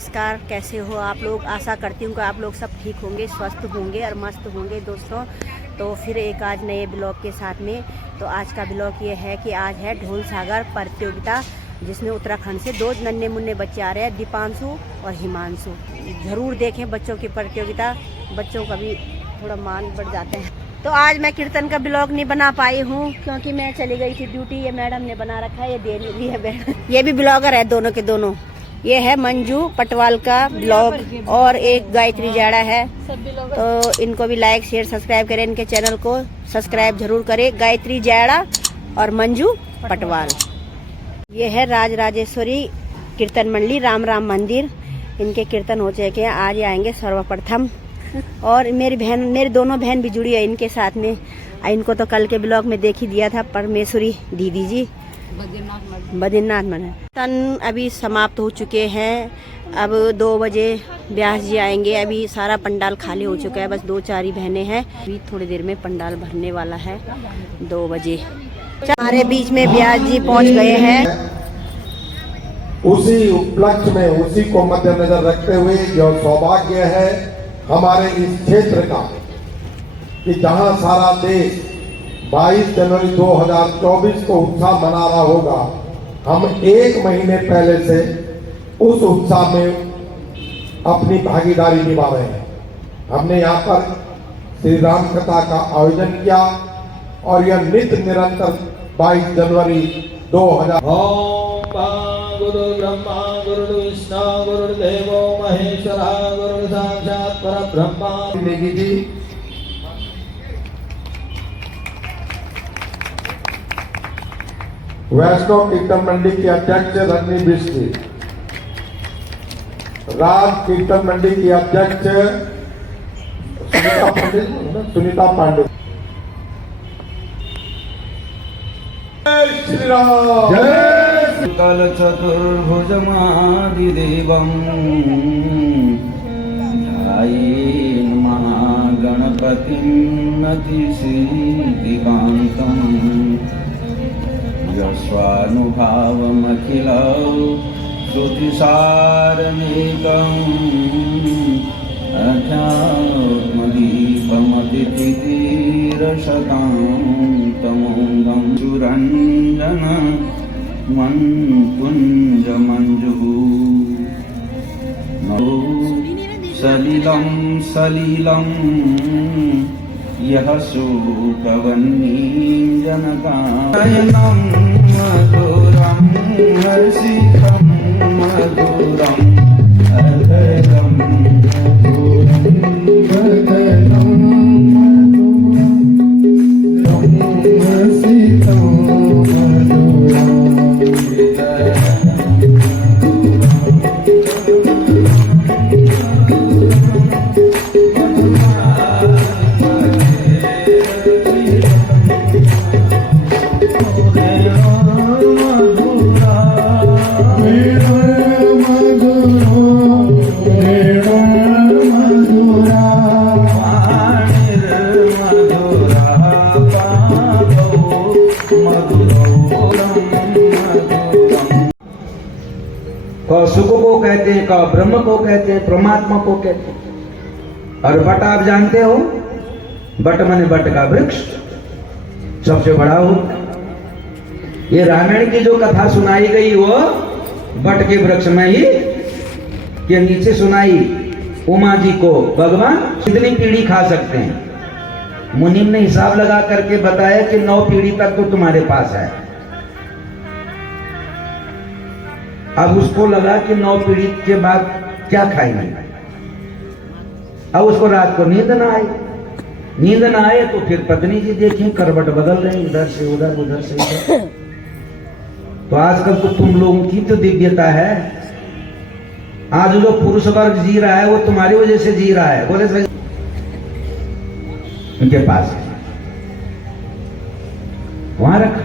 नमस्कार, कैसे हो आप लोग। आशा करती हूँ कि आप लोग सब ठीक होंगे, स्वस्थ होंगे और मस्त होंगे दोस्तों। तो फिर एक आज नए ब्लॉग के साथ में। तो आज का ब्लॉग ये है कि आज है ढोल सागर प्रतियोगिता, जिसमें उत्तराखंड से दो नन्हे मुन्ने बच्चे आ रहे हैं, दीपांशु और हिमांशु। ज़रूर देखें बच्चों की प्रतियोगिता, बच्चों का भी थोड़ा मान बढ़ जाते हैं। तो आज मैं कीर्तन का ब्लॉग नहीं बना पाई हूँ क्योंकि मैं चली गई थी ड्यूटी। ये मैडम ने बना रखा है, ये दे नहीं रही है मैडम। ये भी ब्लॉगर है, दोनों के दोनों। ये है मंजू पटवाल का ब्लॉग और एक गायत्री जाड़ा है। तो इनको भी लाइक शेयर सब्सक्राइब करें, इनके चैनल को सब्सक्राइब जरूर करें, गायत्री जाड़ा और मंजू पटवाल। ये है राज राजेश्वरी कीर्तन मंडली राम राम मंदिर। इनके कीर्तन हो चुके हैं, आज आएंगे सर्वप्रथम। और मेरी दोनों बहन भी जुड़ी है इनके साथ में। इनको तो कल के ब्लॉग में देख ही दिया था, परमेश्वरी दीदी जी बद्रीनाथ मंदिर। कीर्तन अभी समाप्त हो चुके हैं। अब 2 बजे व्यास जी आएंगे। अभी सारा पंडाल खाली हो चुका है, बस 2-4 ही बहनें हैं। अभी थोड़ी देर में पंडाल भरने वाला है 2 बजे। हमारे बीच में व्यास जी पहुंच गए हैं। उसी उपलक्ष्य में, उसी को मद्देनजर रखते हुए जो सौभाग्य है हमारे इस क्षेत्र का कि जहां सारा देश 22 जनवरी 2024 को उत्साह मना रहा होगा, हम 1 महीने पहले से उस उत्साह में अपनी भागीदारी निभा रहे हैं। हमने यहाँ पर श्री राम कथा का आयोजन किया और यह नित्य निरंतर 22 जनवरी 2000 गुरु ब्रह्मा गुरु विष्णु गुरुदेवो महेश्वरा गुरु साक्षात् परब्रह्मा। देगी जी वैष्णव कीर्तन मंडी के अध्यक्ष रजनी बिस्ट्री, राज कीर्तन मंडी की अध्यक्ष सुनीता पांडे। जय श्री राम। जय कल चतुर्भुजमादिदेवं ध्यायेन् महागणपतिं नतिसिद्धिकान्तं यस्वानुभावमखिल श्रुतिसारमेकम् अध्यात्मदीपमतिथितीरशतां तमोङ्गं सुरञ्जन कुञ्ज मंजु सलिलं सलिलं यह शोकवह्निं जनकायनं मधुरं हर्षितं मधुरं अधरं सुख को कहते हैं, का ब्रह्म को कहते हैं, परमात्मा को कहते हैं। और बट आप जानते हो, बट माने बट का वृक्ष सबसे बड़ा हो। ये रामायण की जो कथा सुनाई गई वो बट के वृक्ष में ही के नीचे सुनाई। उमा जी को भगवान कितनी पीढ़ी खा सकते हैं? मुनिम ने हिसाब लगा करके बताया कि 9 पीढ़ी तक तो तुम्हारे पास है। अब उसको लगा कि 9 पीढ़ी के बाद क्या खाएंगे। अब उसको रात को नींद ना आई। नींद ना आए तो फिर पत्नी जी देखें करवट बदल रहे, इधर से उधर उधर से इधर। तो आजकल तो तुम लोगों की तो दिव्यता है। आज जो पुरुष वर्ग जी रहा है वो तुम्हारी वजह से जी रहा है। बोले सही उनके पास वहां रखा।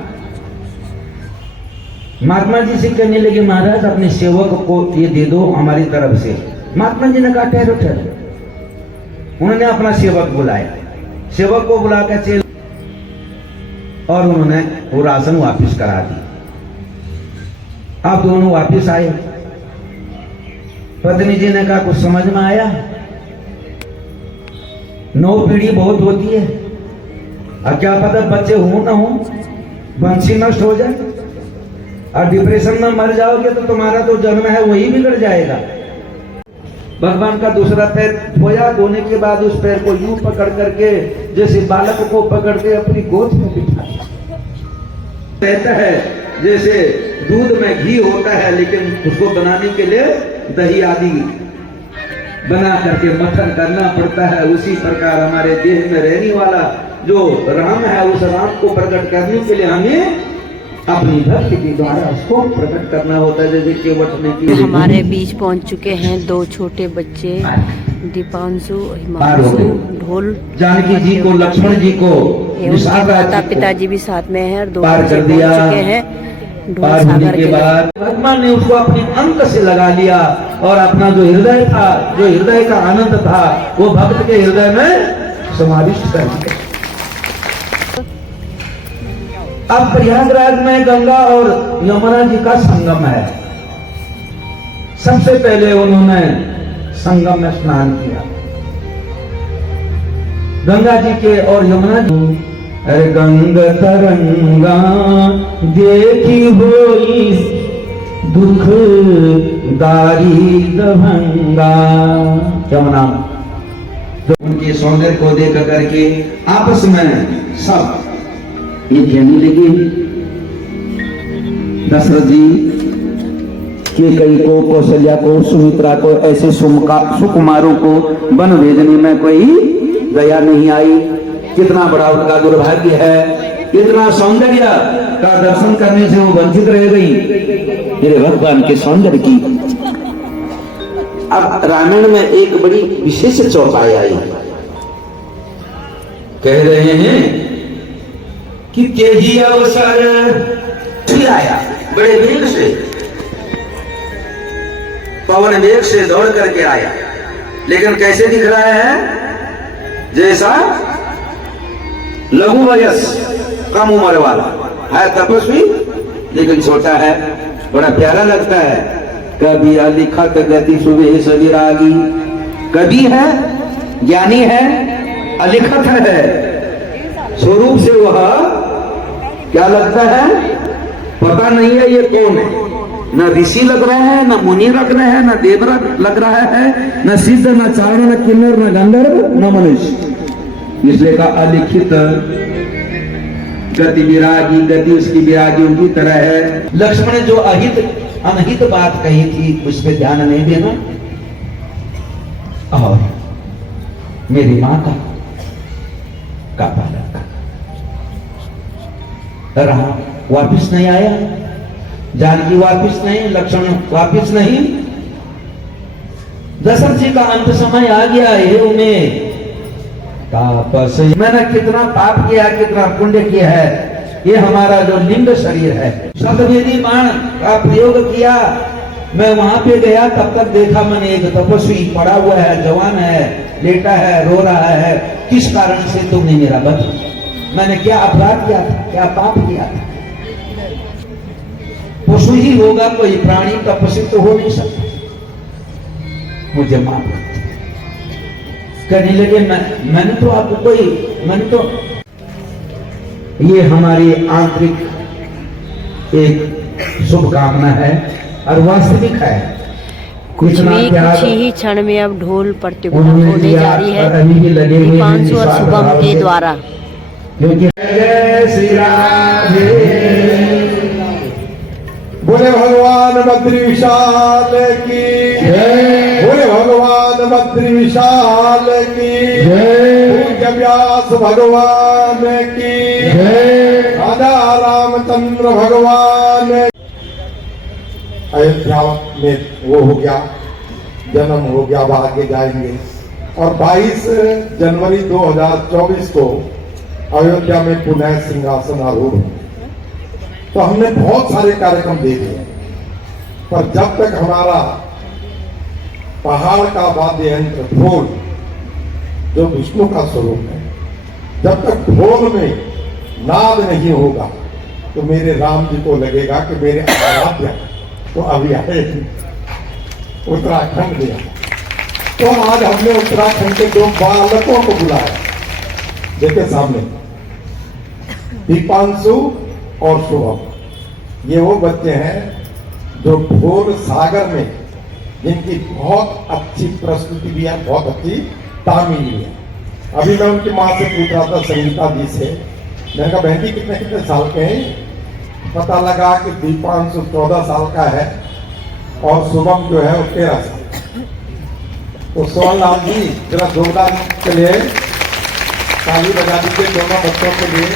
महात्मा जी से कहने लगे, महाराज अपने सेवक को ये दे दो हमारी तरफ से। महात्मा जी ने कहा ठहरो ठहरो। उन्होंने अपना सेवक बुलाया, सेवक को बुलाकर चल और उन्होंने वो राशन वापस करा दी। अब दोनों वापस आए पत्नी जी ने कहा कुछ समझ में आया? 9 पीढ़ी बहुत होती है, और क्या पता बच्चे हो ना हो, वंशी नष्ट हो जाए और डिप्रेशन में मर जाओगे तो तुम्हारा तो जन्म है वही बिगड़ जाएगा। भगवान का दूसरा पैर धोया, धोने के बाद उस पैर को यूं पकड़ करके जैसे बालक को पकड़ के अपनी गोद में बिठा कहता है जैसे दूध में घी होता है, लेकिन उसको बनाने के लिए दही आदि बना करके मथन करना पड़ता है। उसी प्रकार हमारे देह में रहने वाला जो राम है, उस राम को प्रकट करने के लिए हमें अपनी भक्ति के द्वारा उसको प्रकट करना होता है। जैसे केवट में की हमारे बीच पहुंच चुके हैं 2 छोटे बच्चे, दीपांशु, हिमांशु, ढोल जानकी जी को, लक्ष्मण जी को, माता पिताजी भी साथ में हैं और 2 पार बच्चे कर दिया। पहुंच चुके हैं ढोल पार होने सागर के बाद भगवान ने उसको अपने अंक से लगा लिया और अपना जो हृदय था, जो हृदय का आनंद था, वो भक्त के हृदय में समाविष्ट कर दिया। अब प्रयागराज में गंगा और यमुना जी का संगम है। सबसे पहले उन्होंने संगम में स्नान किया। गंगा जी के और यमुना जी, अरे गंग तरंगा देखी होई दुख दारी दभंगा, यमुना तो उनके सौंदर्य को देख करके आपस में सब ये कहने लगे, दशरथ जी कैकेयी को, कौशल्या को, सुमित्रा को, ऐसे सुकुमारों को वन भेजने में कोई दया नहीं आई। कितना बड़ा उनका दुर्भाग्य है, इतना सौंदर्य का दर्शन करने से वो वंचित रह गई मेरे भगवान के सौंदर्य की। अब रामायण में एक बड़ी विशेष चौपाई आई, कह रहे हैं कि तेजी अवसर आया, बड़े वेग से, पवन वेग से दौड़ करके आया, लेकिन कैसे दिख रहा है? जैसा लघु वयस, कम उम्र वाला है, तपस्वी लेकिन छोटा है, बड़ा प्यारा लगता है। कभी अलिखत गति सुबह सविरागी, कभी है ज्ञानी है, अलिखत है, स्वरूप से वह क्या लगता है पता नहीं है ये कौन है, न ऋषि लग रहा है, न मुनि लग रहा है, न देवराज लग रहा है, न सिद्ध, न चारण, न किन्नर, न गंधर्व, न मनुष्य। इसलिए का अलिखित गति विरागी, गति उसकी विरागी उनकी तरह है। लक्ष्मण ने जो अहित अनहित बात कही थी उस पर ध्यान नहीं देना, और मेरी माता का पालन रहा, वापिस नहीं आया, जानकी वापिस नहीं, लक्ष्मण वापिस नहीं। दशरथ जी का अंत समय आ गया है, उन्हें तापस मैंने कितना पाप किया, कितना पुण्य किया है, ये हमारा जो लिंग शरीर है। शतवेदी बाण का प्रयोग किया, मैं वहां पे गया, तब तक देखा मैंने एक तपस्वी पड़ा हुआ है, जवान है, लेटा है, रो रहा है, किस कारण से तुमने मेरा वध, मैंने क्या अपराध किया था, क्या पाप किया था? पशु ही होगा, कोई प्राणी तपस्वी तो हो नहीं सकता, मुझे माफ कर। कहने लगे मैंने तो आपको मैंने तो, ये हमारी आंतरिक एक शुभकामना है और वास्तविक है। कुछ ही क्षण में अब ढोल प्रतियोगिता होने जा रही है दीपांशु और शुभम के द्वारा। जय श्री राम, बोले भगवान बद्री विशाल की जय, बोले भगवान बद्री विशाल की जय, पूज्य व्यास भगवान की जय, राजा रामचंद्र भगवान। अयोध्या में वो हो गया, जन्म हो गया, आगे जाएंगे। और 22 जनवरी 2024 को अयोध्या में पुनः सिंहासन आरूढ़। तो हमने बहुत सारे कार्यक्रम देखे, पर जब तक हमारा पहाड़ का वाद्य यंत्र ढोल, जो विष्णु का स्वरूप है, जब तक ढोल में नाद नहीं होगा तो मेरे राम जी को लगेगा कि मेरे आराध्य तो अभी आए। उत्तराखंड दिया। तो आज हमने उत्तराखंड के 2 बालकों को बुलाया, देखिए सामने, दीपांशु और शुभम। ये वो बच्चे हैं जो ढोल सागर में, जिनकी बहुत अच्छी प्रस्तुति भी है, बहुत अच्छी तामील भी है। अभी मैं उनकी माँ से पूछ रहा था, संगीता जी से, मैंने कहा बहन जी कितने कितने साल के हैं? पता लगा कि दीपांशु 14 साल का है और शुभम जो है वो 13 साल। तो सोहन लाल जी जरा जोरदार के लिए ताली बजा दीजिए दोनों बच्चों के लिए।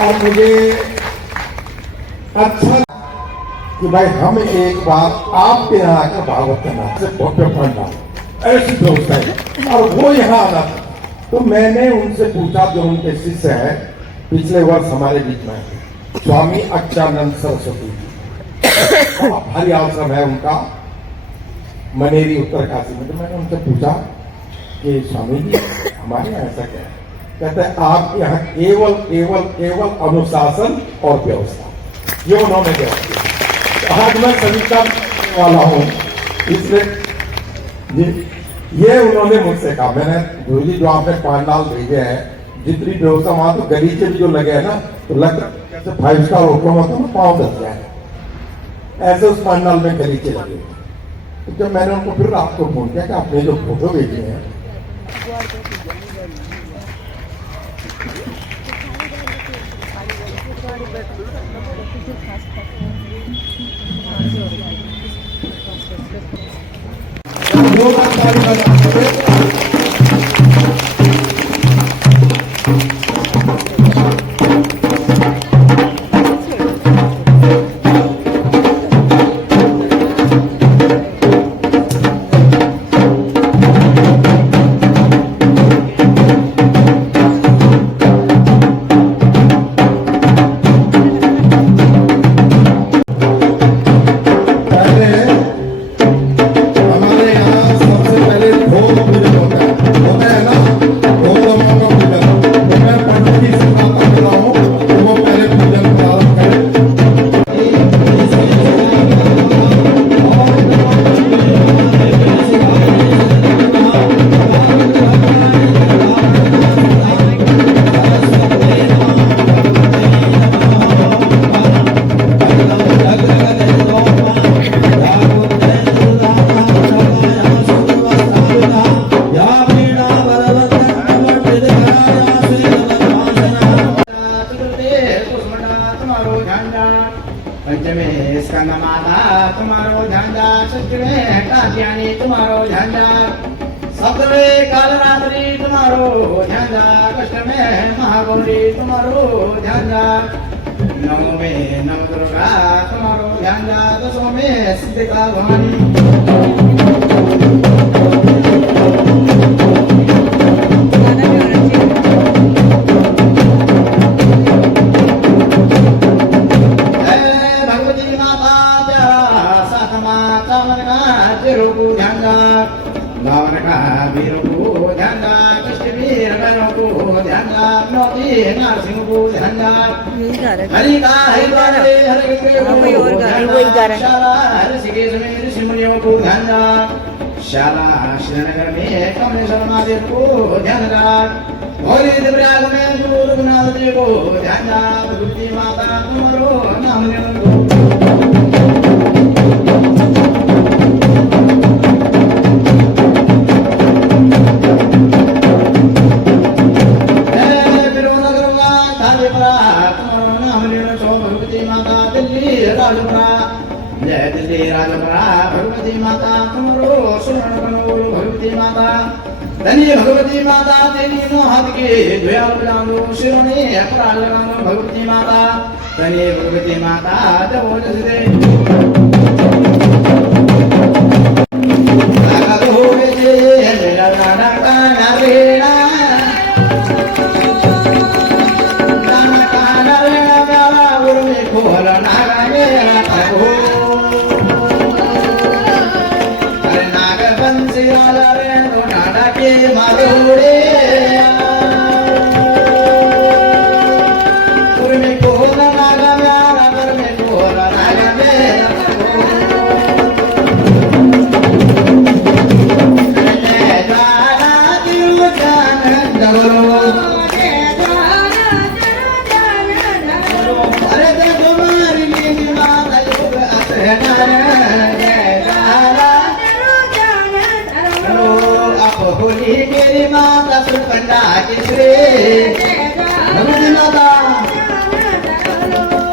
और मुझे अच्छा कि भाई हम एक बार आपके यहाँ आकर भागवत के नाम से भव्य पंडाल ऐसी व्यवस्था है और वो यहाँ आना था। तो मैंने उनसे पूछा, जो उनके शिष्य है, पिछले वर्ष हमारे बीच में स्वामी अक्षानंद सरस्वती जी, भारी आश्रम है उनका मनेरी उत्तरकाशी में। तो मैंने उनसे पूछा कि स्वामी जी हमारे यहाँ ऐसा क्या है? कहते हैं आपके यहाँ केवल केवल केवल अनुशासन और व्यवस्था, ये उन्होंने कहा। आज मैं समीक्षा वाला हूँ, इसलिए ये उन्होंने मुझसे कहा। मैंने गुरु जी जो आपने पंडाल भेजे हैं, जितनी व्यवस्था वहां तो गलीचे भी जो लगे हैं ना, तो लगता जैसे 5 स्टार होटल होता है ना, पाँव दस जाए ऐसे उस पंडाल में गलीचे लगे। तो जब मैंने उनको फिर रात को फोन किया कि आपने जो फोटो भेजे हैं, पंचमे स्कंदमाता तुम्हारो झंडा, षष्ठमे कात्यायनी तुम्हारो झंडा, सप्तमे कालरात्रि तुम्हारो झंडा, अष्टमे महागौरी तुम्हारो झंडा, नवमे नवदुर्गा तुम्हारो झंडा, दशमे सिद्धिका भवानी। हरि का हरि वाले हरि के वही गा रहे शाला ऋषिकेश में ऋषि मुनियों को ध्यान रख, शाला श्रीनगर में कमलेश्वर महादेव को ध्यान रख, गौरी प्रयाग में गुरु रघुनाथ जी को ध्यान रख, भगवती माता तुम्हारो नाम लेनो। जय दिल्ली राजपुरा भगवती माता तुम्हारो सुवर्ण बनोलो भगवती माता, धन्य भगवती माता तेरी मोहत के द्वयाल बजानो शिरोने अपराध लगानो भगवती माता, धन्य भगवती माता जब जस दे बोली मेरी माता सुखंडा किसरे नमस्ते माता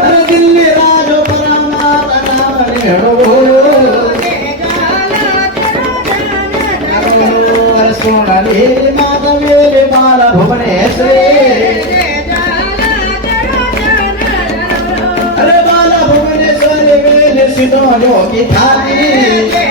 अरे दिल्ली राजो परमाता नाम लेणो अरे सोनाली माता मेरे बाला भुवनेश्वरी अरे बाला भुवनेश्वरी मेरे सिद्धों की थाली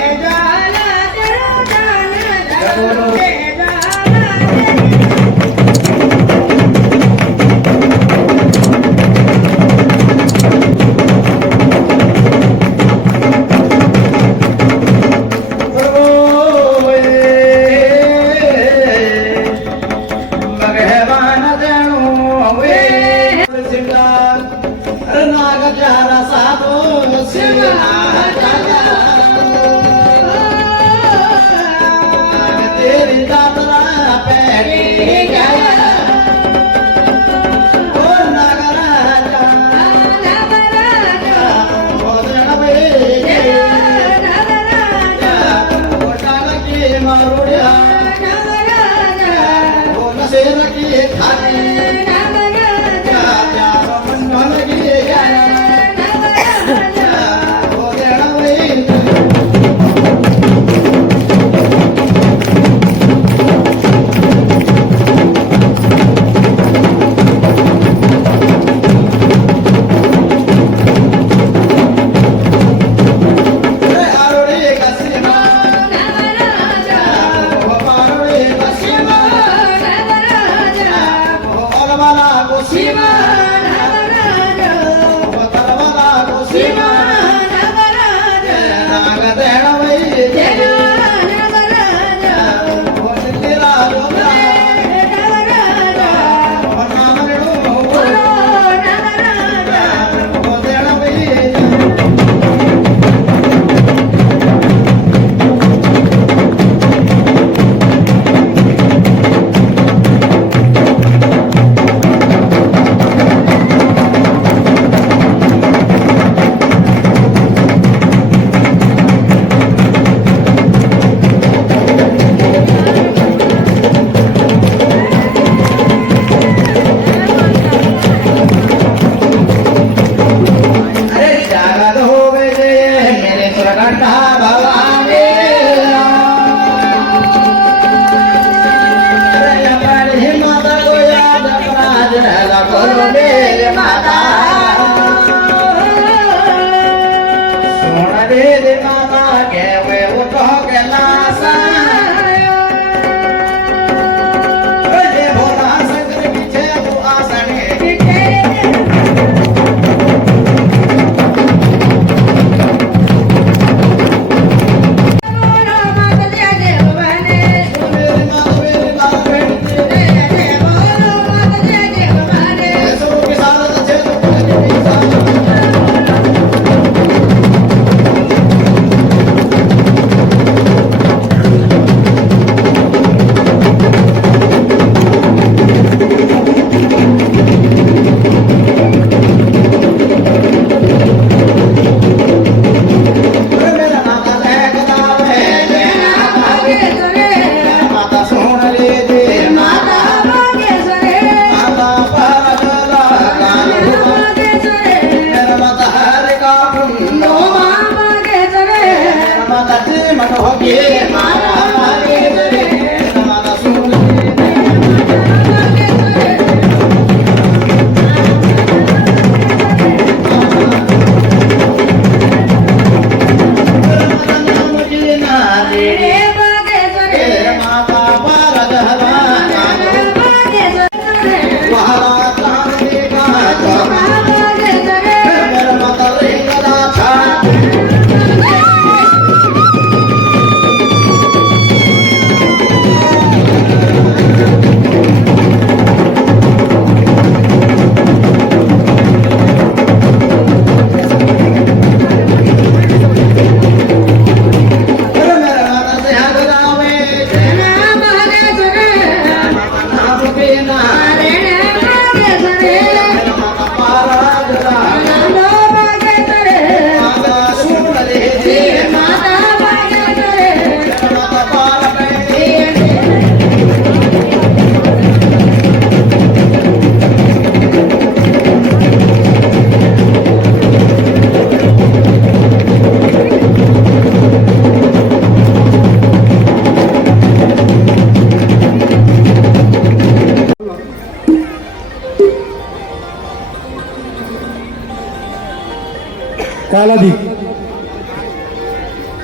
मालाधी,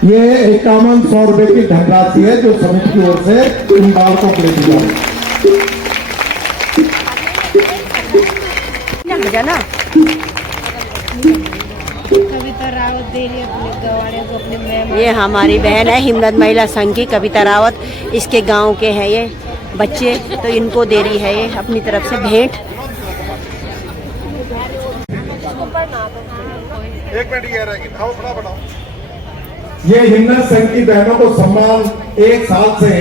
ये 5100 रुपए की धनराशि है जो समिति की ओर से इन बालकों को ले दी जाए। ना कविता रावत दे रही है अपने गवाड़े को, अपने मेहमान। ये हमारी बहन है हिमनद महिला संघ की कविता रावत, इसके गांव के हैं ये बच्चे, तो इनको दे रही है ये अपनी तरफ से भेंट। एक मिनट ये रहेगी, थोड़ा बढ़ाओ। ये हिमनद संघ की बहनों को सम्मान 1 साल से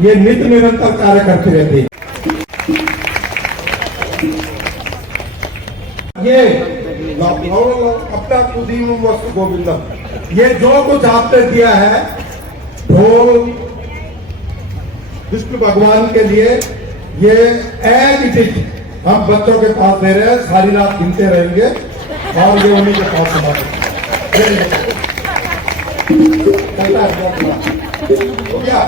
ये नित्य निरंतर कार्य करती रहती है। ये अपना कुदीम वस्तु गोविंदम, ये जो कुछ आपने दिया है ढोल विष्णु भगवान के लिए, ये एज इट इज हम बच्चों के पास दे रहे हैं, सारी रात गिनते रहेंगे और ये उन्हीं के पास हो गया।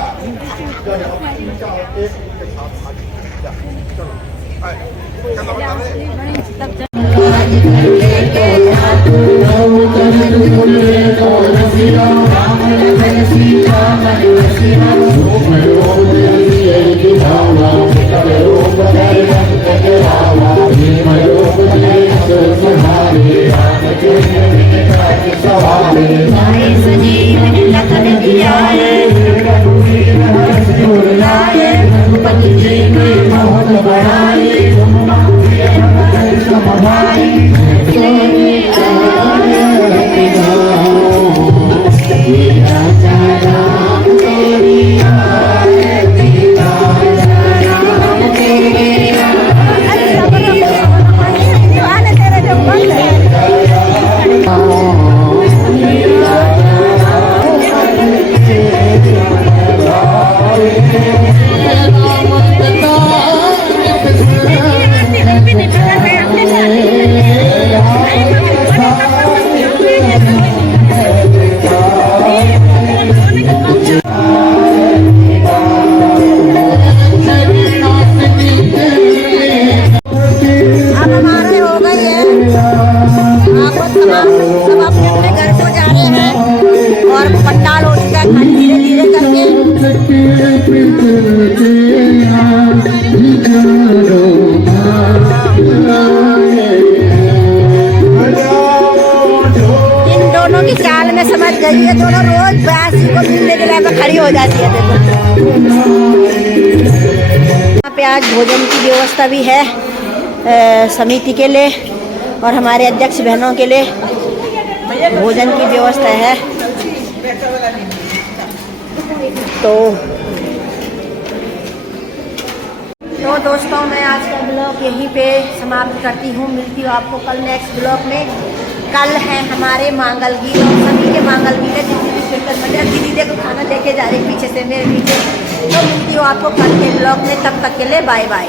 सब अपने अपने घर को जा रहे हैं और पंडाल हो चुका है, धीरे धीरे करके। इन दोनों की चाल में समझ गई है, दोनों रोज बैसी को मिलने के लिए खड़ी हो जाती है। देखो यहाँ पे आज भोजन की व्यवस्था भी है समिति के लिए और हमारे अध्यक्ष बहनों के लिए भोजन की व्यवस्था है। तो दोस्तों मैं आज का ब्लॉग यहीं पे समाप्त करती हूँ। मिलती हूँ आपको कल नेक्स्ट ब्लॉग में। कल है हमारे मांगल गीत और सभी के मांगल गीत है। जितनी भी स्पेशल मजा दीदी देखो खाना लेके जा रही पीछे से मेरे पीछे। तो मिलती हूँ आपको कल के ब्लॉग में, तब तक के लिए बाय बाय।